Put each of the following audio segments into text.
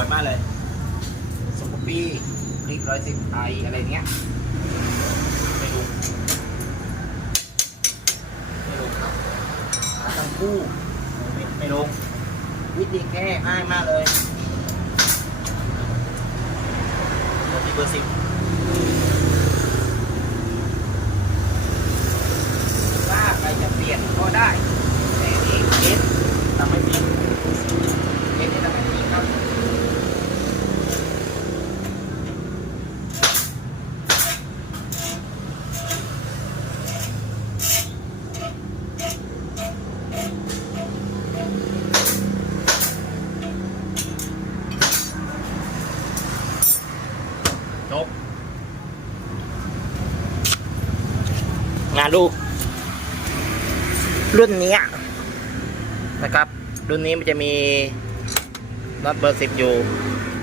บ่อยมากเลยสกูปปี้คลิกร้อยสิบไออะไรเงี้ยไม่รู้ไม่รู้ครับหาทั้งคู่ไม่ไม่ลงวิธีแก้ง่ายมากเลยตัวที่เบอร์สิบถ้าใครจะเปลี่ยนก็ได้แต่เองเอ็นทำไม่มีเอ็นนี่ทำไม่มีครับ จบงานลูก รุ่นนี้นะครับ รุ่นนี้มันจะมีน็อตเบอร์สิบอยู่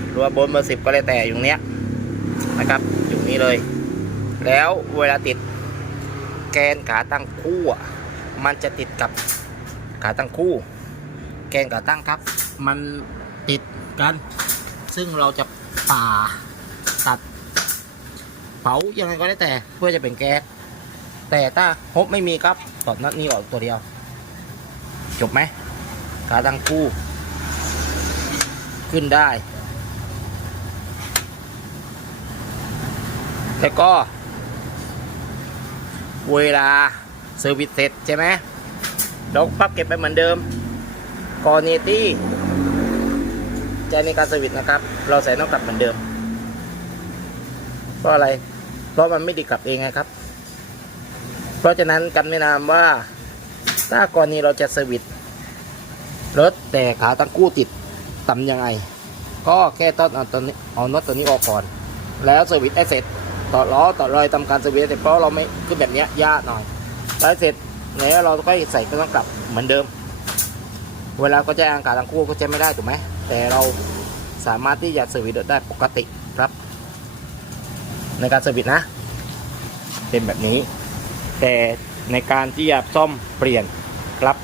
หรือว่าบนเบอร์สิบก็แล้วแต่อยู่เนี้ยนะครับอยู่นี้เลย แล้วเวลาติดแกนขาตั้งคู่มันจะติดกับขาตั้งคู่ แกนขาตั้งครับ มันติดกัน ซึ่งเราจะป่าตัดายังไงก็ได้แต่เพื่อจะเป็นแก๊สแต่ถ้าฮบไม่มีครับตอดน็อตนี้ออกตัวเดียว จบไหมขาตั้งคู่ ขึ้นได้ แล้วก็ เวลาเซอร์วิสเสร็จใช่ไหมเราพับเก็บไปเหมือนเดิมกรณีที่จะในการเซอร์วิสนะครับ เราใส่ต้องกลับเหมือนเดิมเพราะอะไร ราะมันไม่ไดีกลับเองไงครับ เพราะฉะนั้นกันแนะนำว่าถ้ากรณีเราจะเซอร์วิสรถแต่ขาตั้งคู่ติดต่ำยังไง ก็แค่ต้นเอาตัวนี้เอาน็อตตัวนี้ออกก่อน แล้วเซอร์วิสให้เสร็จต่อล้อต่อรอยทำการเซอร์วิสให้เสร็จเพราะเราไม่คือแบบนี้ยากหน่อยแล้วเสร็จแล้วเราก็ใส่ก็ต้องกลับเหมือนเดิม เวลาก็จะอากาศทั้งคู่ก็จะไม่ได้ถูกไหมแต่เราสามารถที่จะเซอร์วิสรถได้ปกติครับ ในการเซอร์วิสนะ เป็นแบบนี้ แต่ในการที่จะซ่อมเปลี่ยนครับ